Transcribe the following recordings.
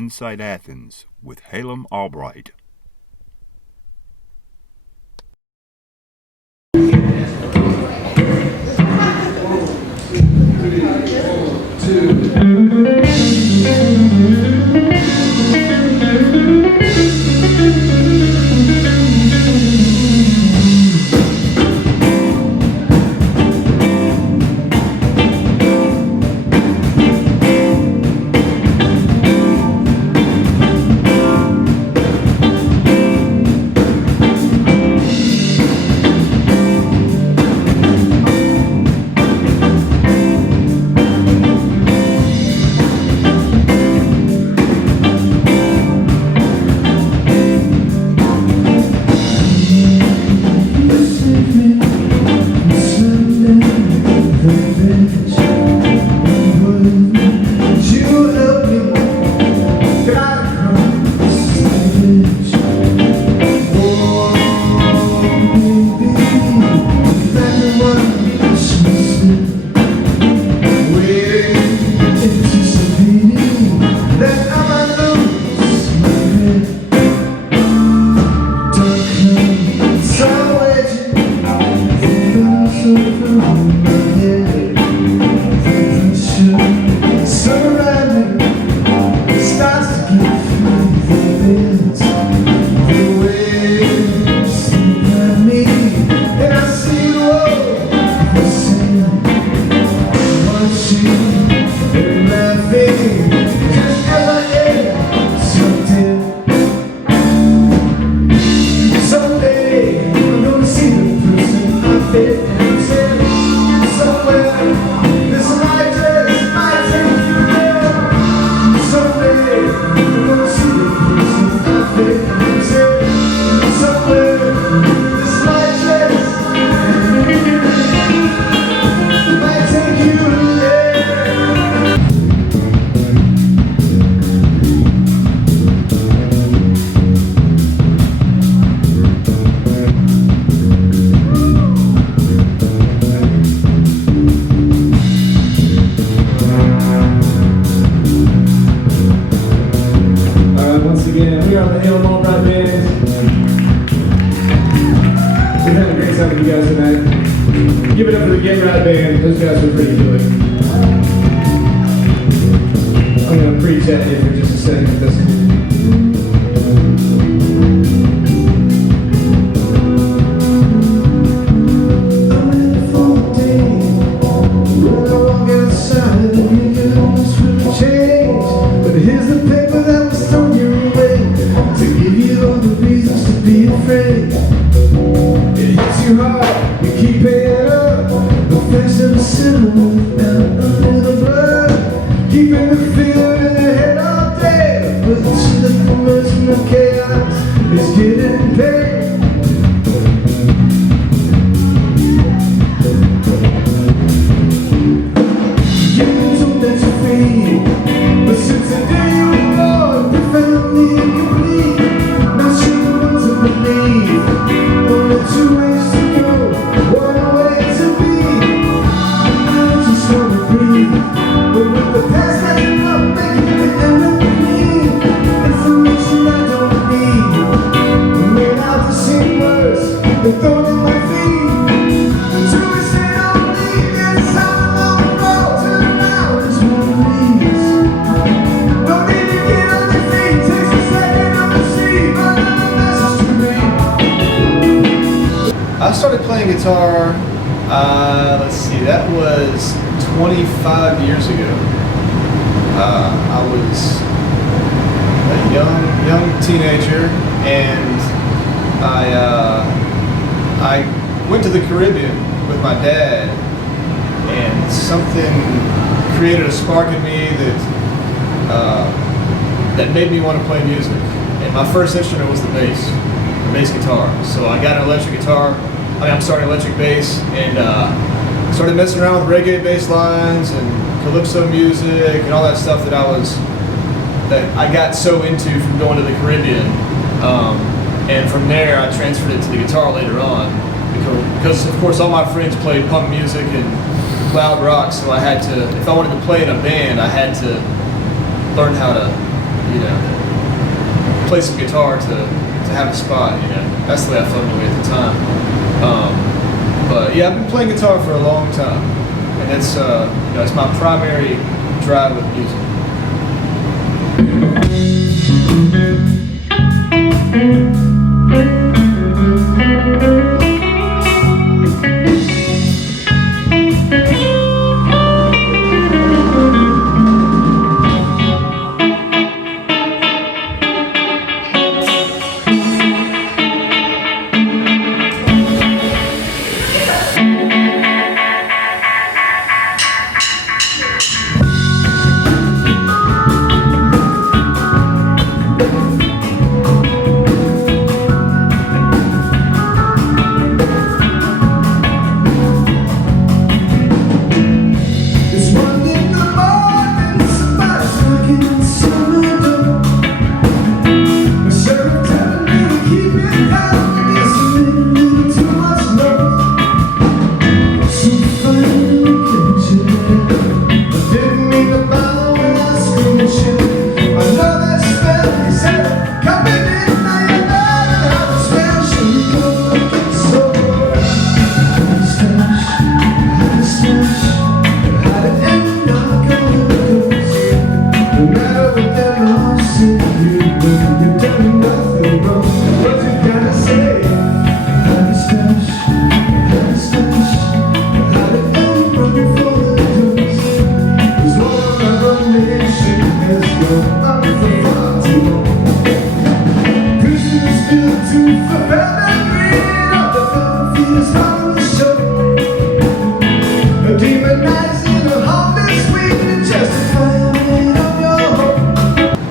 Inside Athens with Halem Albright. We are the Halem Albright Band. We're having a great time with you guys tonight. Give it up for the Get Right Band. Those guys were pretty good. I'm going to preach at you for just a second. That's cool. Here's the paper that was thrown your way to give you all the reasons to be afraid. It hits you hard, you keep paying up. The face of a sinner without a little blood, keeping the fear in your head all day. But the slip from mercy of chaos is getting paid. I started playing guitar, let's see, that was 25 years ago. I was a young teenager, and I went to the Caribbean with my dad, and something created a spark in me that made me want to play music. And my first instrument was the bass guitar. So I got an electric bass, and started messing around with reggae bass lines and calypso music and all that stuff that I got so into from going to the Caribbean. And from there I transferred it to the guitar later on because of course all my friends played punk music and loud rock, so I had to, if I wanted to play in a band, I had to learn how to play some guitar to have a spot. That's the way I felt anyway at the time. But yeah, I've been playing guitar for a long time, and it's it's my primary drive with music.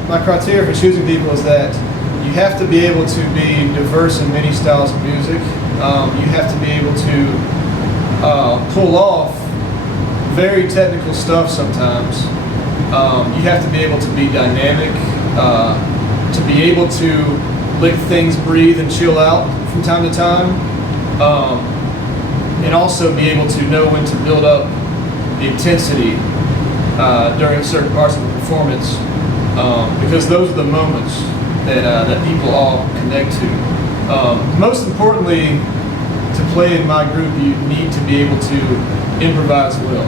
My criteria for choosing people is that you have to be able to be diverse in many styles of music. You have to be able to pull off very technical stuff sometimes. You have to be able to be dynamic, to be able to let things breathe and chill out from time to time, and also be able to know when to build up the intensity during certain parts of the performance, because those are the moments that people all connect to. Most importantly, to play in my group, you need to be able to improvise well.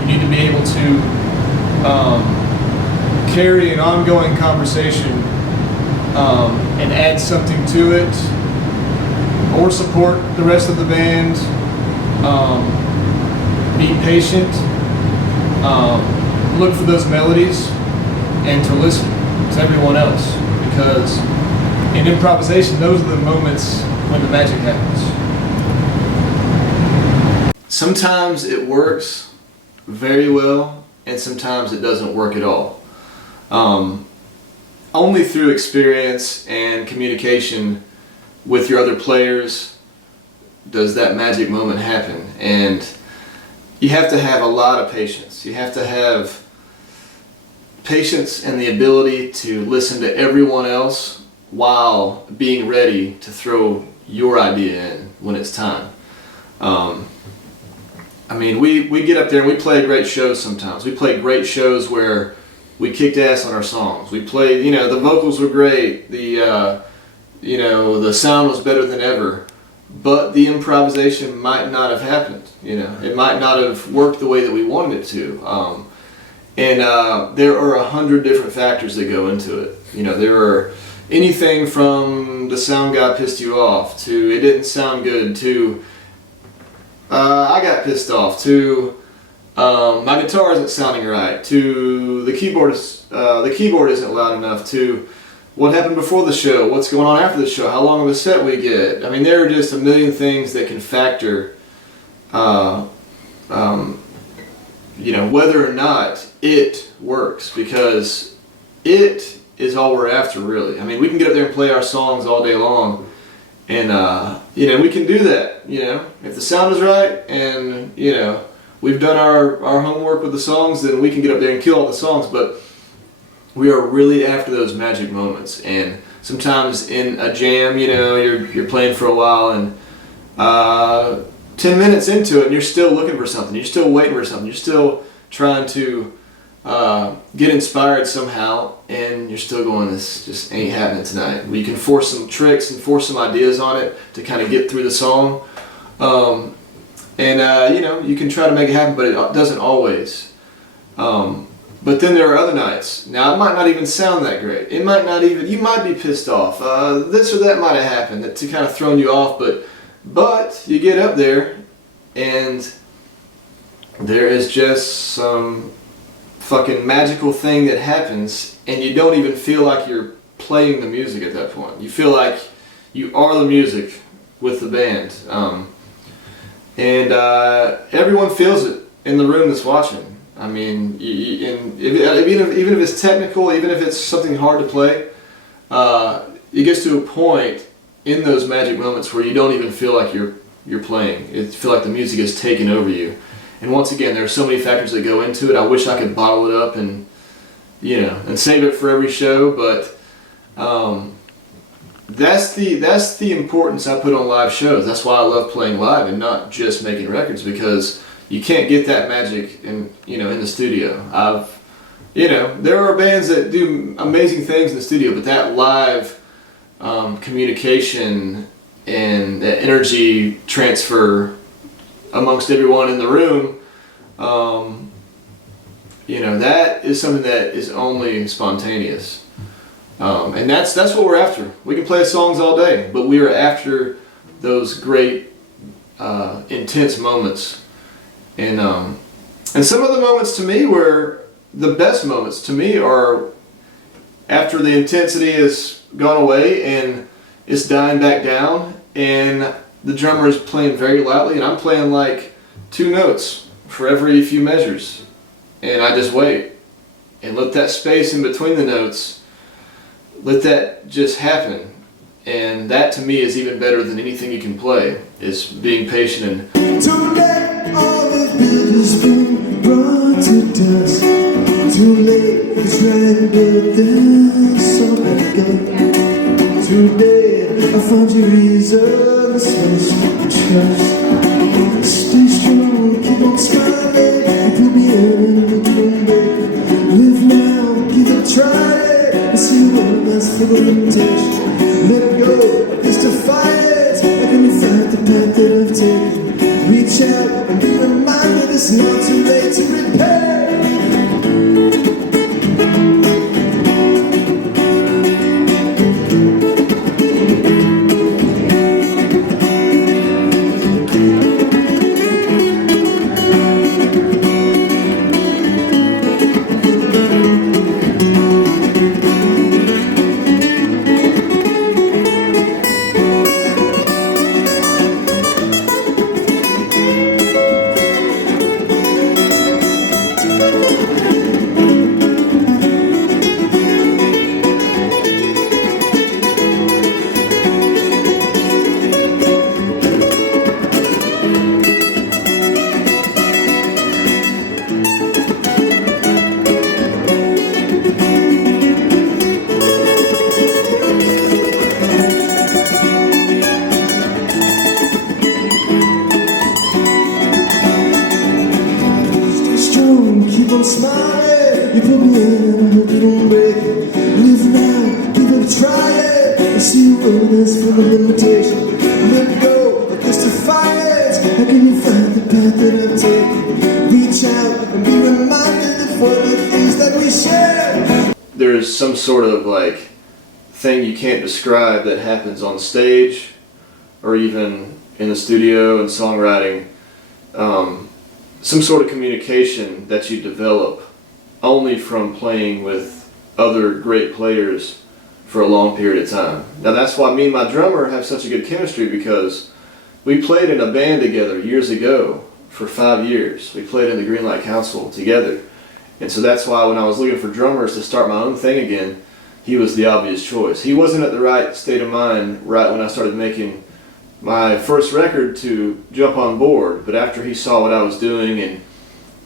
You need to be able to carry an ongoing conversation and add something to it, or support the rest of the band. Be patient, look for those melodies, and to listen to everyone else, because in improvisation, those are the moments when the magic happens. Sometimes it works very well, and sometimes it doesn't work at all. Only through experience and communication with your other players does that magic moment happen. And you have to have a lot of patience. You have to have patience and the ability to listen to everyone else while being ready to throw your idea in when it's time. We get up there and we play great shows sometimes. We play great shows where we kicked ass on our songs. We played, the vocals were great, the sound was better than ever, but the improvisation might not have happened. It might not have worked the way that we wanted it to. There are 100 different factors that go into it. There are anything from the sound guy pissed you off, to it didn't sound good, to I got pissed off, to my guitar isn't sounding right, to the keyboard isn't loud enough, to what happened before the show, what's going on after the show, how long of a set we get. There are just a million things that can factor whether or not it works, because it is all we're after, really. We can get up there and play our songs all day long, and we can do that. If the sound is right, and we've done our homework with the songs, then we can get up there and kill all the songs. But we are really after those magic moments, and sometimes in a jam, you're playing for a while, and 10 minutes into it, and you're still looking for something. You're still waiting for something. You're still trying to get inspired somehow, and you're still going, this just ain't happening tonight. You can force some tricks and force some ideas on it to kind of get through the song. You know, you can try to make it happen, but it doesn't always. But then there are other nights. Now, it might not even sound that great. It might not even, you might be pissed off. This or that might have happened to kind of thrown you off, but you get up there and there is just some fucking magical thing that happens, and you don't even feel like you're playing the music at that point. You feel like you are the music with the band. Everyone feels it in the room that's watching. I mean, even if it's technical, even if it's something hard to play, it gets to a point in those magic moments where you don't even feel like you're playing. You feel like the music is taking over you. And once again, there are so many factors that go into it. I wish I could bottle it up and, you know, and save it for every show, but that's the importance I put on live shows. That's why I love playing live and not just making records, because you can't get that magic in the studio. There are bands that do amazing things in the studio, but that live communication and that energy transfer amongst everyone in the room, that is something that is only spontaneous. And that's what we're after. We can play songs all day, but we are after those great, intense moments. And some of the moments to me the best moments to me are after the intensity has gone away and it's dying back down, and the drummer is playing very loudly, and I'm playing like 2 notes for every few measures, and I just wait and let that space in between the notes, let that just happen. And that to me is even better than anything you can play, is being patient and Too late, all the buildings been brought to dust. Too late to try to build this so good. Today I found your reasons to trust. Stay strong, keep on smiling. Put me in, live now, give it a try. And see what that's for the limitation. Let it go, just to fight it. How can you find the path that I've taken? Reach out and be reminded it's not too late to repair. Keep on smiling, you put me in, I hope you don't break it. Live now, give it a try it. I see you wilderness for the limitation. Let go, I guess to fight it. How can you find the path that I've taken? Reach out and be reminded of what it is that we share. There's some sort of like thing you can't describe that happens on stage or even in the studio and songwriting. Some sort of communication that you develop only from playing with other great players for a long period of time. Now that's why me and my drummer have such a good chemistry, because we played in a band together years ago for 5 years. We played in the Greenlight Council together. And so that's why when I was looking for drummers to start my own thing again, he was the obvious choice. He wasn't at the right state of mind right when I started making my first record to jump on board, but after he saw what I was doing and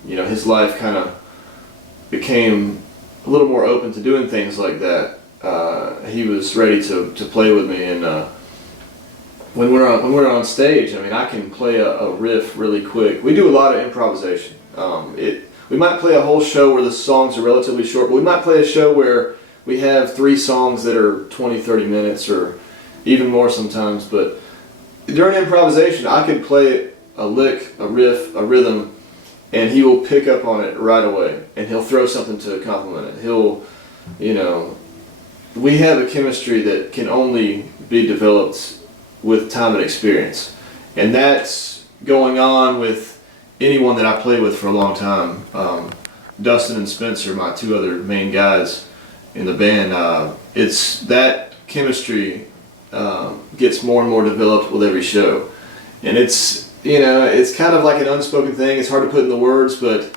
his life kind of became a little more open to doing things like that, he was ready to play with me. And when we're on stage, I mean, I can play a riff really quick. We do a lot of improvisation. we might play a whole show where the songs are relatively short, but we might play a show where we have 3 songs that are 20, 30 minutes or even more sometimes. But during improvisation, I could play a lick, a riff, a rhythm, and he will pick up on it right away, and he'll throw something to complement it. He'll, you know, we have a chemistry that can only be developed with time and experience. And that's going on with anyone that I played with for a long time. Dustin and Spencer, my 2 other main guys in the band, it's that chemistry gets more and more developed with every show. And it's, you know, it's kind of like an unspoken thing. It's hard to put in the words, but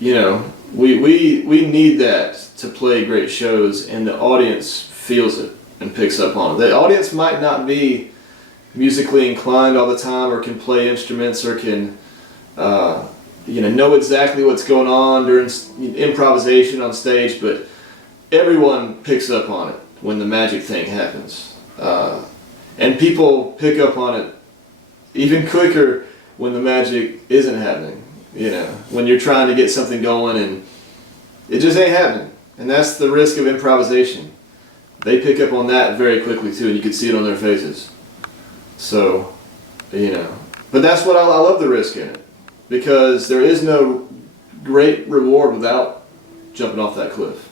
you know, we need that to play great shows, and the audience feels it and picks up on it. The audience might not be musically inclined all the time, or can play instruments, or can you know exactly what's going on during improvisation on stage, but everyone picks up on it when the magic thing happens, and people pick up on it even quicker when the magic isn't happening. You know, when you're trying to get something going and it just ain't happening. And that's the risk of improvisation. They pick up on that very quickly too, and you can see it on their faces. So, you know, but that's what I love the risk in it, because there is no great reward without jumping off that cliff.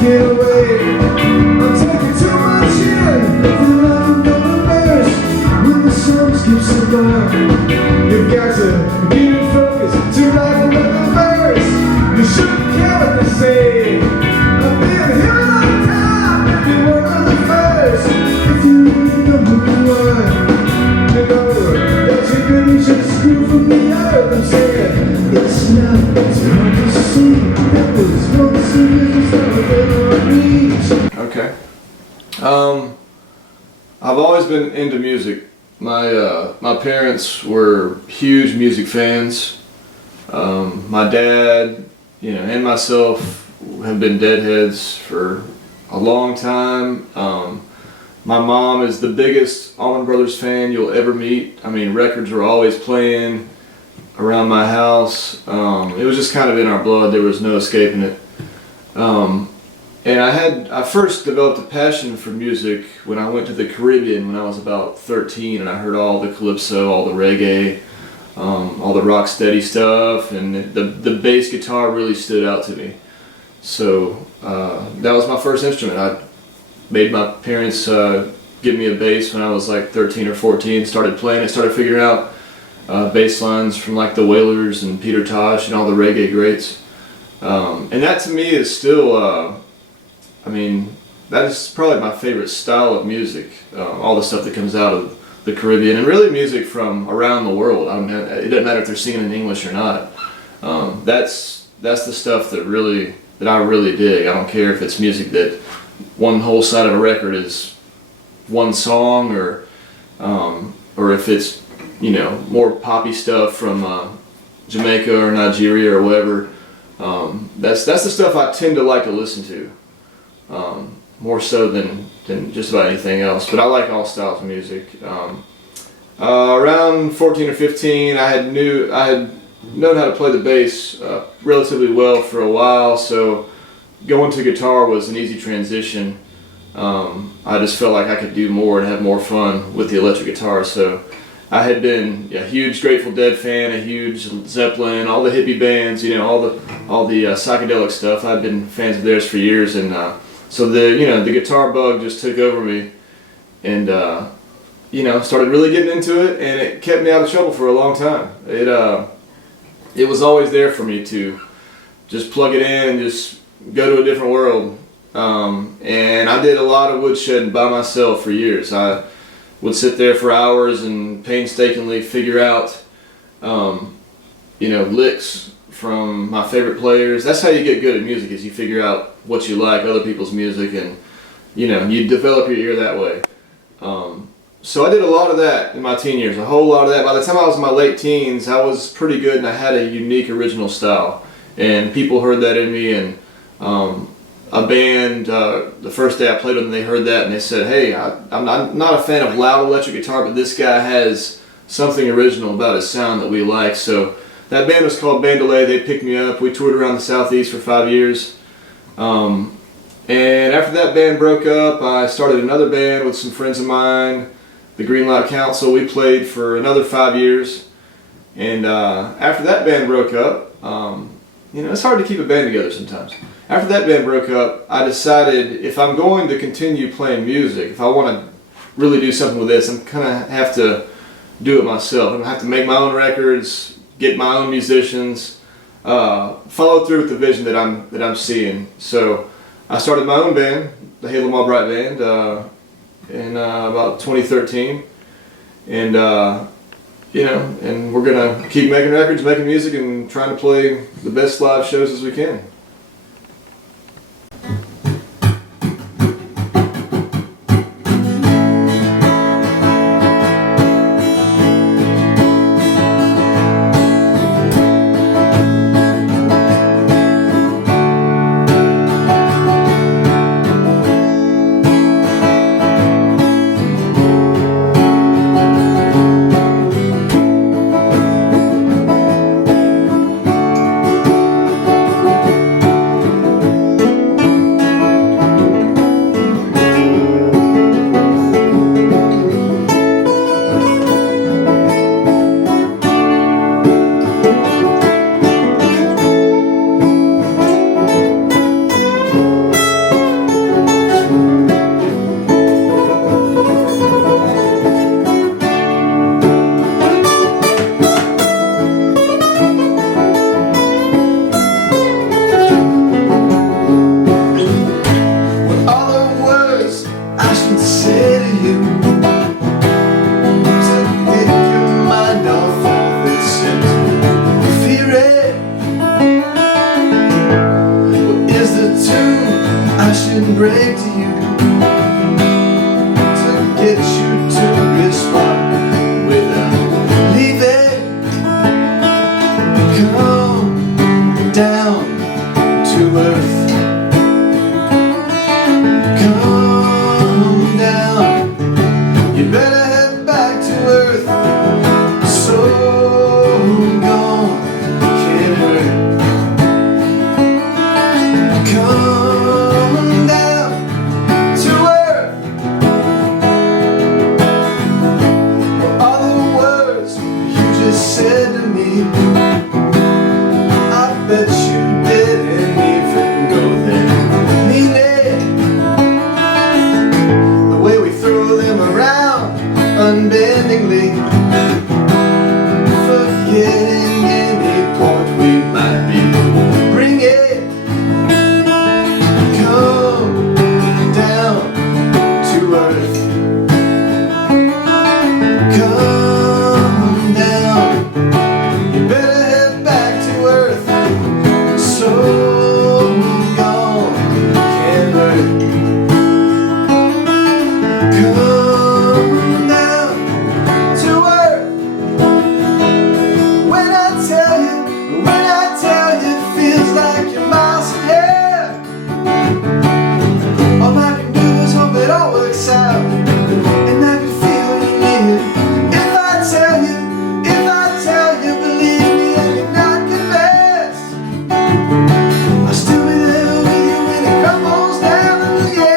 Get away, I'm taking too much in. The line never bears when the sun skips the bar. You've got to keep it focused to write another verse. You shouldn't care what they say. I've been here a long time, maybe one of the first. If you really know who you are, you know that you're gonna just screw from the earth. I'm saying it's not too hard to see. That was once a business that we're gonna reach. Okay. I've always been into music. My parents were huge music fans. My dad, you know, and myself have been Deadheads for a long time. My mom is the biggest Allman Brothers fan you'll ever meet. I mean, records were always playing around my house. It was just kind of in our blood. There was no escaping it. And I first developed a passion for music when I went to the Caribbean when I was about 13, and I heard all the calypso, all the reggae, all the rock steady stuff, and the bass guitar really stood out to me. So that was my first instrument. I made my parents give me a bass when I was like 13 or 14, started playing it, started figuring out bass lines from like the Wailers and Peter Tosh and all the reggae greats. And that to me is still, I mean, that is probably my favorite style of music, all the stuff that comes out of the Caribbean, and really music from around the world. I mean, it doesn't matter if they're singing in English or not. That's the stuff that I really dig. I don't care if it's music that one whole side of a record is one song, or if it's, you know, more poppy stuff from Jamaica or Nigeria or whatever. That's the stuff I tend to like to listen to, more so than just about anything else. But I like all styles of music. Around 14 or 15, I had known how to play the bass relatively well for a while, so going to guitar was an easy transition. I just felt like I could do more and have more fun with the electric guitar. So I had been a huge Grateful Dead fan, a huge Zeppelin, all the hippie bands, all the psychedelic stuff. I've been fans of theirs for years, and so the guitar bug just took over me, and started really getting into it, and it kept me out of trouble for a long time. It was always there for me to just plug it in and just go to a different world. And I did a lot of woodshedding by myself for years. I would sit there for hours and painstakingly figure out, licks from my favorite players. That's how you get good at music, is you figure out what you like, other people's music, and you develop your ear that way. So I did a lot of that in my teen years, a whole lot of that. By the time I was in my late teens, I was pretty good and I had a unique original style. And people heard that in me, and a band, the first day I played with them, they heard that and they said, hey, I'm not a fan of loud electric guitar, but this guy has something original about his sound that we like. So that band was called Bandolay. They picked me up. We toured around the Southeast for 5 years. And after that band broke up, I started another band with some friends of mine, the Greenlight Council. We played for another 5 years. And after that band broke up, it's hard to keep a band together sometimes. After that band broke up, I decided if I'm going to continue playing music, if I want to really do something with this, I'm kind of have to do it myself. I'm going to have to make my own records, get my own musicians, follow through with the vision that I'm seeing. So I started my own band, the Halem Albright Band, in about 2013, and and we're gonna keep making records, making music, and trying to play the best live shows as we can. Break to you to get you to respond without leaving. Come down to earth. Come down. You better head back to earth. So gone can't hurt. Come down to earth. What are the words you just said to me? I bet you didn't even go there. Mean it, the way we throw them around unbendingly, forgetting any point we might be. Bring it. Come down to earth. Come down. You better head back to earth. So gone can't hurt. Come down to earth. When I tell you, it feels like it all works out. And I can feel you near. If I tell you, believe me, and you're not convinced, I'll still be there with you when it crumbles down in the end.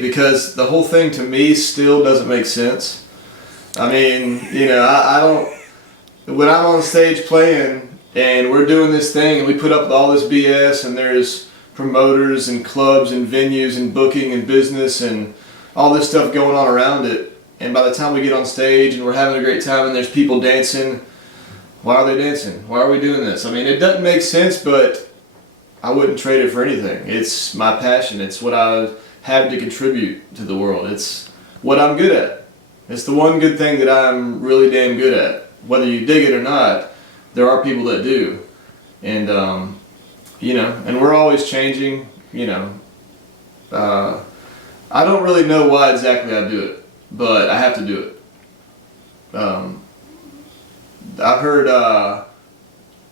Because the whole thing to me still doesn't make sense. I mean, I don't, when I'm on stage playing and we're doing this thing and we put up with all this BS and there's promoters and clubs and venues and booking and business and all this stuff going on around it, and by the time we get on stage and we're having a great time and there's people dancing, why are they dancing? Why are we doing this? I mean, it doesn't make sense, but I wouldn't trade it for anything. It's my passion. It's what I have to contribute to the world. It's what I'm good at. It's the one good thing that I'm really damn good at. Whether you dig it or not, there are people that do. And, and we're always changing, I don't really know why exactly I do it, but I have to do it. I've heard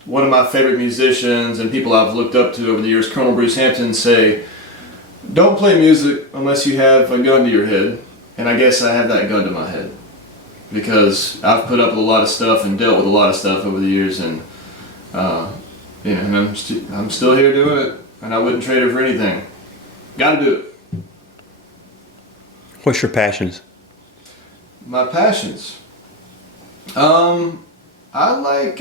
one of my favorite musicians and people I've looked up to over the years, Colonel Bruce Hampton, say, "Don't play music unless you have a gun to your head." And I guess I have that gun to my head because I've put up with a lot of stuff and dealt with a lot of stuff over the years, and and I'm still here doing it, and I wouldn't trade it for anything. Got to do it. What's your passions? My passions. I like.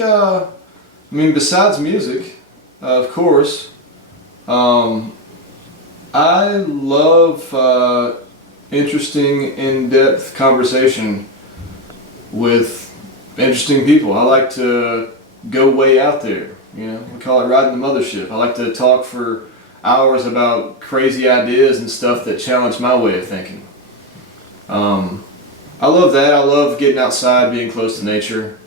Besides music, of course. I love interesting, in-depth conversation with interesting people. I like to go way out there. We call it riding the mothership. I like to talk for hours about crazy ideas and stuff that challenge my way of thinking. I love that. I love getting outside, being close to nature.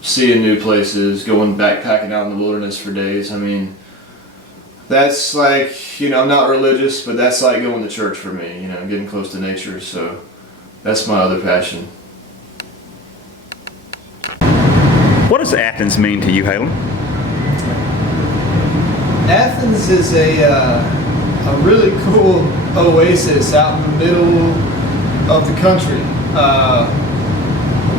Seeing new places, going backpacking out in the wilderness for days. I mean, that's like, I'm not religious, but that's like going to church for me, getting close to nature. So that's my other passion. What does Athens mean to you, Halem? Athens is a really cool oasis out in the middle of the country.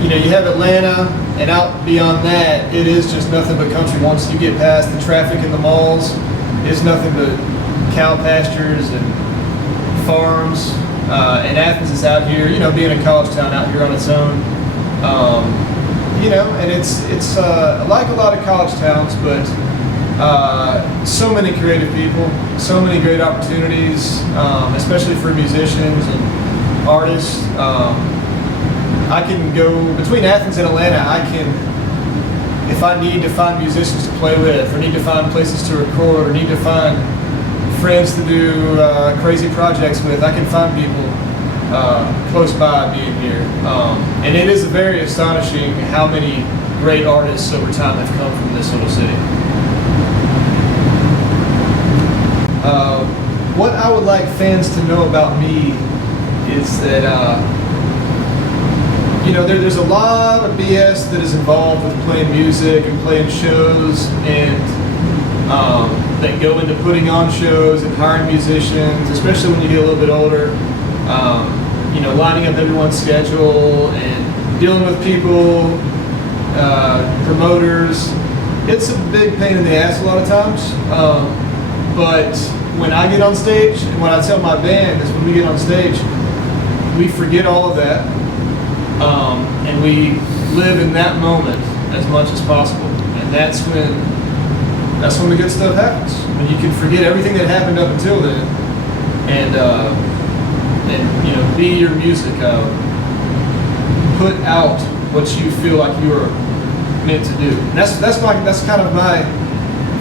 You have Atlanta, and out beyond that, it is just nothing but country. Once you get past the traffic in the malls, it's nothing but cow pastures and farms. And Athens is out here, being a college town out here on its own. And it's like a lot of college towns, but So many creative people, so many great opportunities, especially for musicians and artists. I can go between Athens and Atlanta. I can, if I need to find musicians to play with, or need to find places to record, or need to find friends to do crazy projects with, I can find people close by being here. And it is very astonishing how many great artists over time have come from this little city. What I would like fans to know about me is that you know, there's a lot of BS that is involved with playing music and playing shows, and that go into putting on shows and hiring musicians, especially when you get a little bit older. You know, lining up everyone's schedule and dealing with people, promoters. It's a big pain in the ass a lot of times. But when I get on stage, and what I tell my band is when we get on stage, we forget all of that, and we live in that moment as much as possible. And that's when the good stuff happens. When you can forget everything that happened up until then, and you know, be your music. Put out what you feel like you are meant to do. And that's kind of my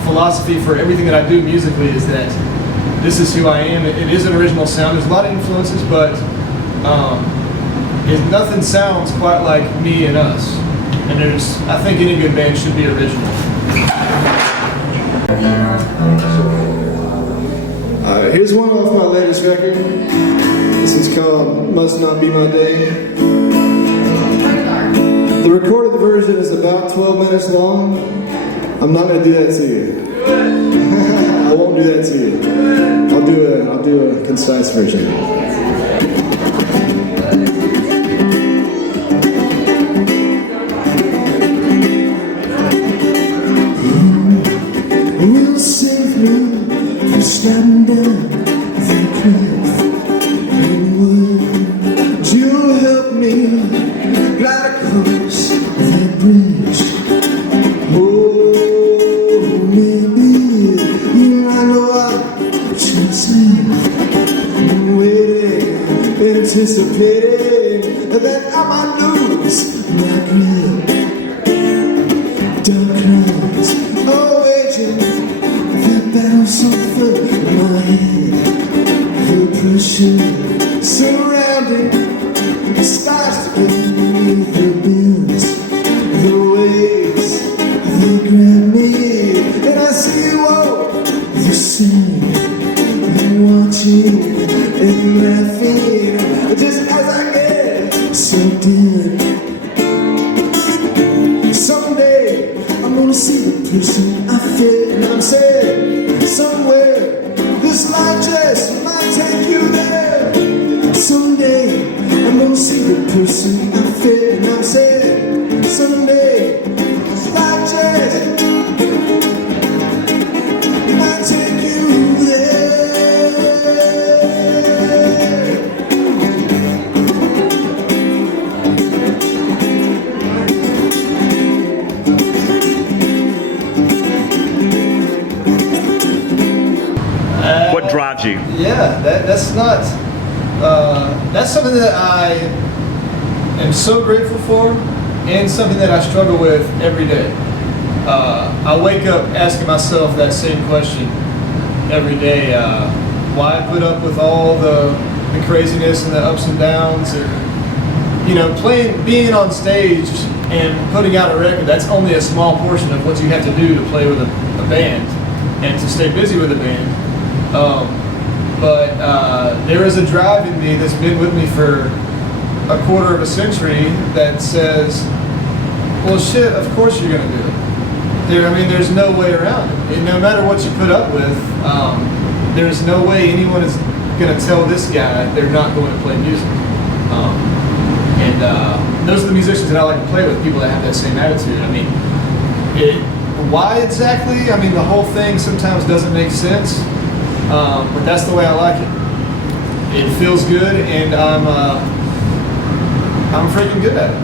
philosophy for everything that I do musically, is that this is who I am. It is an original sound. There's a lot of influences, but nothing sounds quite like me and us. And I think any good band should be original. Here's one off my latest record. This is called Must Not Be My Day. The recorded version is about 12 minutes long. I'm not going to do that to you. I won't do that to you. I'll do a concise version. Will save me from sliding down the cliff. And would you help me glide across that bridge? Oh, maybe you might know what you said. Waiting, anticipating that I might lose my grip. Dark clouds are waging the battle so full in my head. The pressure surrounding the skies beneath the bends. The waves, they grab me, and I see, whoa, the same. I'm watching and laughing just as I get so dead. Someday I'm gonna see the person I fear, and I'm saying somewhere this life just might take you there. Someday I'm gonna see the person I fear, and I'm saying someday this life just might take you there. What drives you? Yeah, that's something that I am so grateful for, and something that I struggle with every day. I wake up asking myself that same question every day. Why put up with all the craziness and the ups and downs, and you know, being on stage and putting out a record? That's only a small portion of what you have to do to play with a band and to stay busy with a band. But there is a drive in me that's been with me for a quarter of a century that says, well, shit, of course you're going to do it. There's no way around it. And no matter what you put up with, there's no way anyone is going to tell this guy they're not going to play music. And those are the musicians that I like to play with, people that have that same attitude. Why exactly? The whole thing sometimes doesn't make sense. But that's the way I like it. It feels good, and I'm freaking good at it.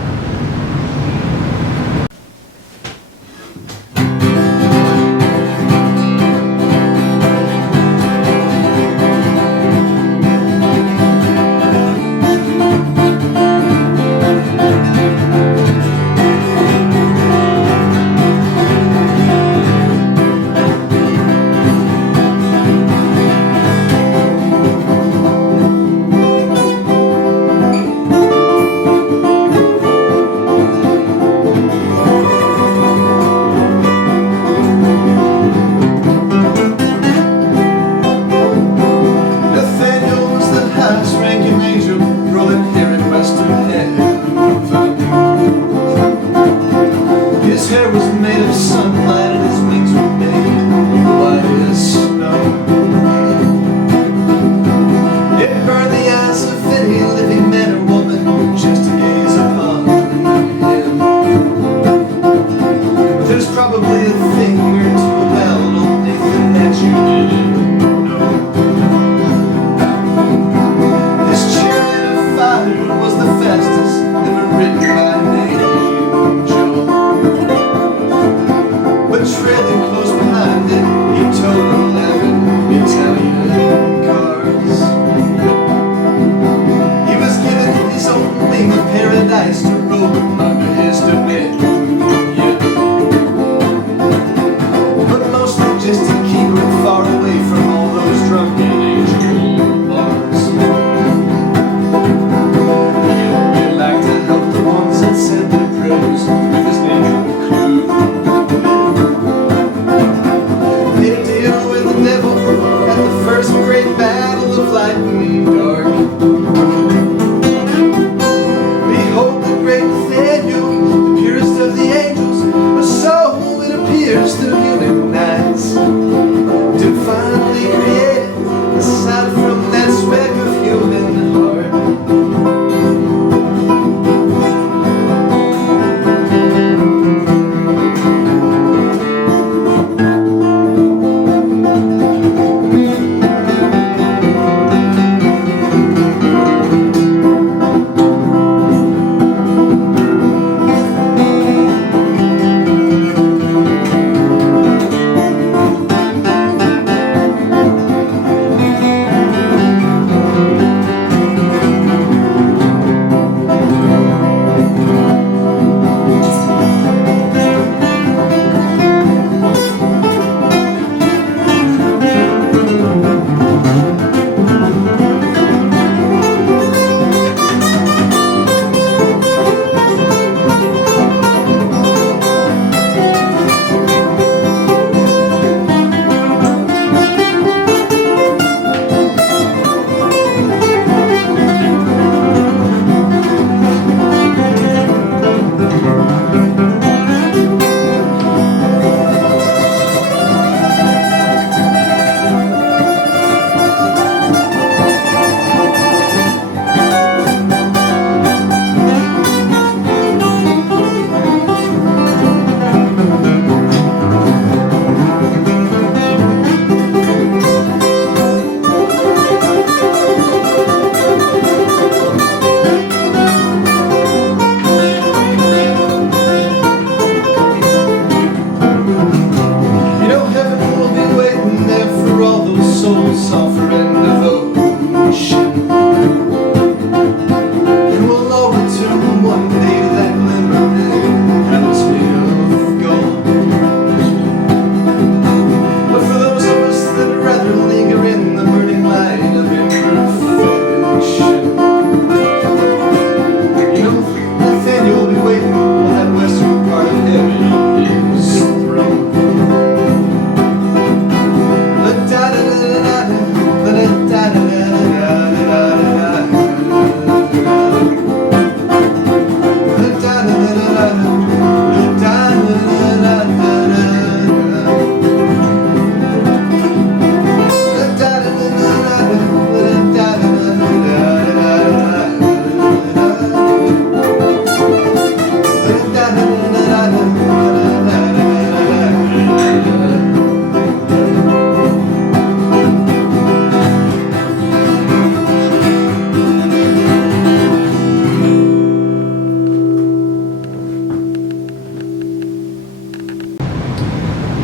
light and dark. Behold the great Nathaniel, the purest of the angels, a soul that appears through human eyes, divinely created, aside from that speck of human heart.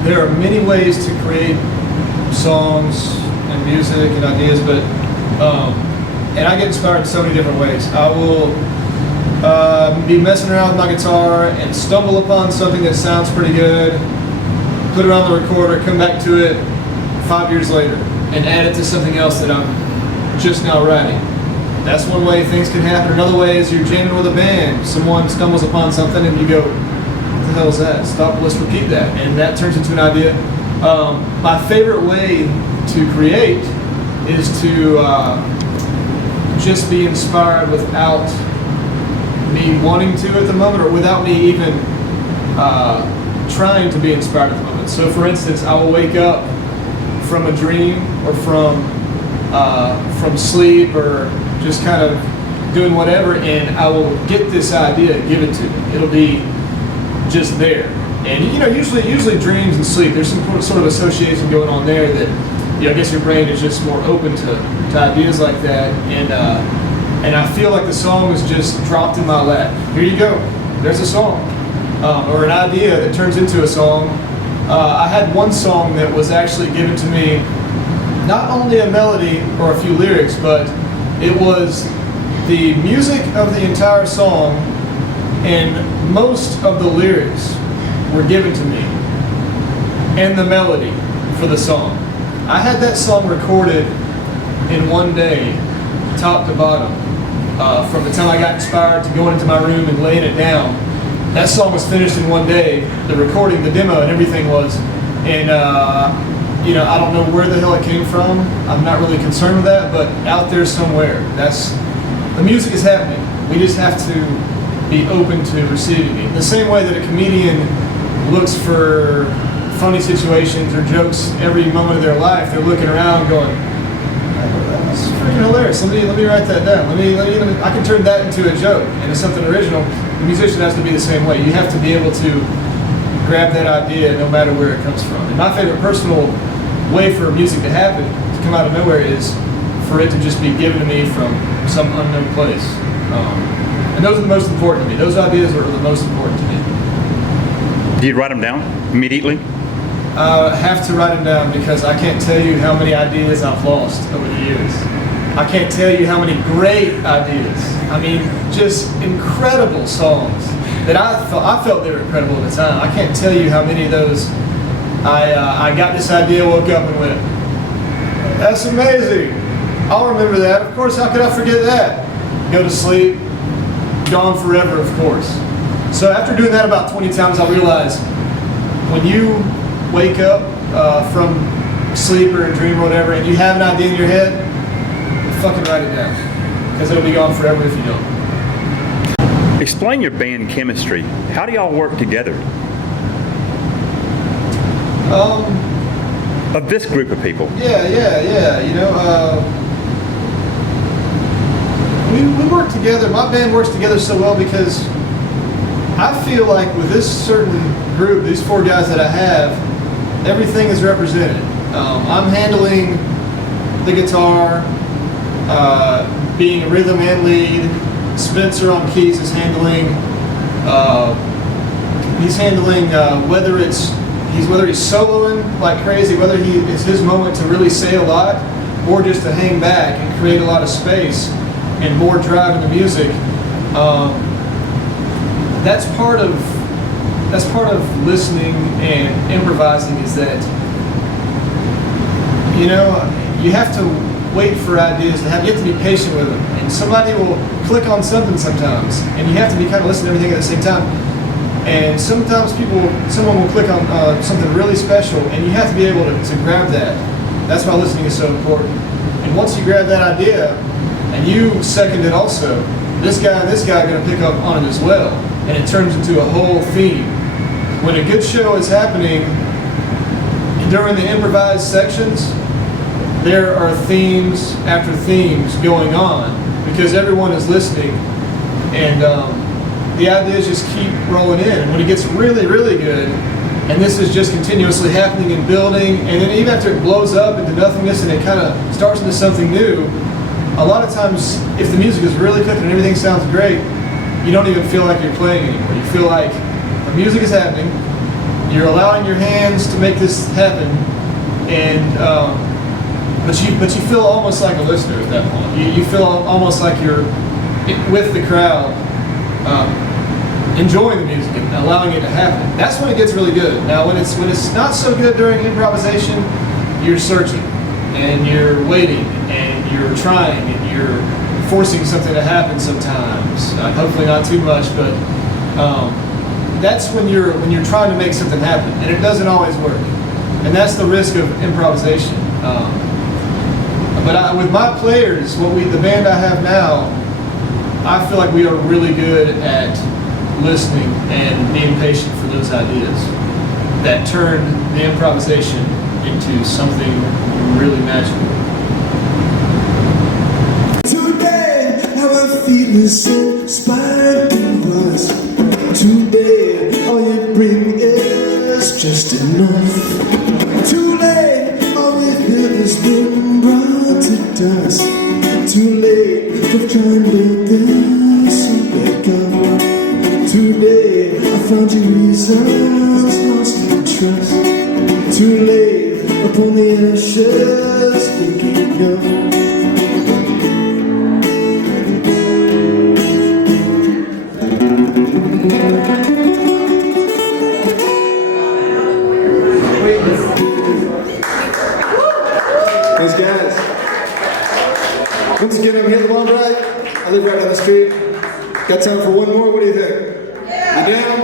There are many ways to create songs and music and ideas, but and I get inspired in so many different ways. I will be messing around with my guitar and stumble upon something that sounds pretty good, put it on the recorder, come back to it 5 years later, and add it to something else that I'm just now writing. That's one way things can happen. Another way is you're jamming with a band. Someone stumbles upon something and you go, what the hell is that? Stop, let's repeat that. And that turns into an idea. My favorite way to create is to just be inspired without me wanting to at the moment, or without me even trying to be inspired at the moment. So for instance, I will wake up from a dream or from sleep, or just kind of doing whatever, and I will get this idea given to me. It'll be just there. And you know, usually dreams and sleep, there's some sort of association going on there that, you know, I guess your brain is just more open to ideas like that. And I feel like the song was just dropped in my lap. Here you go. There's a song. Or an idea that turns into a song. I had one song that was actually given to me, not only a melody or a few lyrics, but it was the music of the entire song, and most of the lyrics were given to me, and the melody for the song. I had that song recorded in one day, top to bottom. From the time I got inspired to going into my room and laying it down, that song was finished in one day. The recording, the demo, and everything was. And you know, I don't know where the hell it came from. I'm not really concerned with that, but out there somewhere, the music is happening. We just have to be open to receiving it. The same way that a comedian looks for funny situations or jokes every moment of their life, they're looking around going, that's freaking hilarious. Let me write that down. I can turn that into a joke and it's something original. The musician has to be the same way. You have to be able to grab that idea no matter where it comes from. And my favorite personal way for music to happen, to come out of nowhere, is for it to just be given to me from some unknown place. And those are the most important to me. Those ideas are the most important to me. Do you write them down immediately? I have to write them down because I can't tell you how many ideas I've lost over the years. I can't tell you how many great ideas. I mean, just incredible songs that I felt they were incredible at the time. I can't tell you how many of those I got this idea, woke up and went, that's amazing. I'll remember that. Of course, how could I forget that? Go to sleep, gone forever, of course. So after doing that about 20 times, I realized when you wake up from sleep or a dream or whatever, and you have an idea in your head, fucking write it down, because it'll be gone forever if you don't. Explain your band chemistry. How do y'all work together? Of this group of people. Yeah. You know, we work together. My band works together so well because I feel like with this certain group, these 4 guys that I have, everything is represented. I'm handling the guitar, being rhythm and lead. Spencer on keys is handling. He's handling whether he's soloing like crazy, whether it's his moment to really say a lot, or just to hang back and create a lot of space and more drive in the music. That's part of listening and improvising, is that, you know, you have to wait for ideas you have to be patient with them, and somebody will click on something sometimes, and you have to be kind of listening to everything at the same time. And sometimes someone will click on something really special, and you have to be able to grab that. That's why listening is so important. And once you grab that idea, and you second it also, this guy and this guy are going to pick up on it as well, and it turns into a whole theme. When a good show is happening, during the improvised sections, there are themes after themes going on because everyone is listening, and the ideas just keep rolling in. And when it gets really, really good, and this is just continuously happening and building, and then even after it blows up into nothingness and it kind of starts into something new, a lot of times, if the music is really cooking and everything sounds great, you don't even feel like you're playing anymore. You feel like the music is happening, you're allowing your hands to make this happen, and but you feel almost like a listener at that point. You feel almost like you're with the crowd, enjoying the music and allowing it to happen. That's when it gets really good. Now, when it's not so good during improvisation, you're searching and you're waiting and you're trying and you're forcing something to happen sometimes. Hopefully not too much, but that's when you're trying to make something happen, and it doesn't always work. And that's the risk of improvisation. But with my players, the band I have now, I feel like we are really good at listening and being patient for those ideas that turn the improvisation into something really magical. Today, how I feel is inspired to us. Today, all you bring is just enough. Too late, all we feel has been brought to dust. Too late, for trying to build this back up. Today, I found you reasons, lost my trust. Too late, upon the ashes, thinking of. Thanks, guys. Once again, I'm here at Albright. I live right down the street. Got time for one more? What do you think? You down?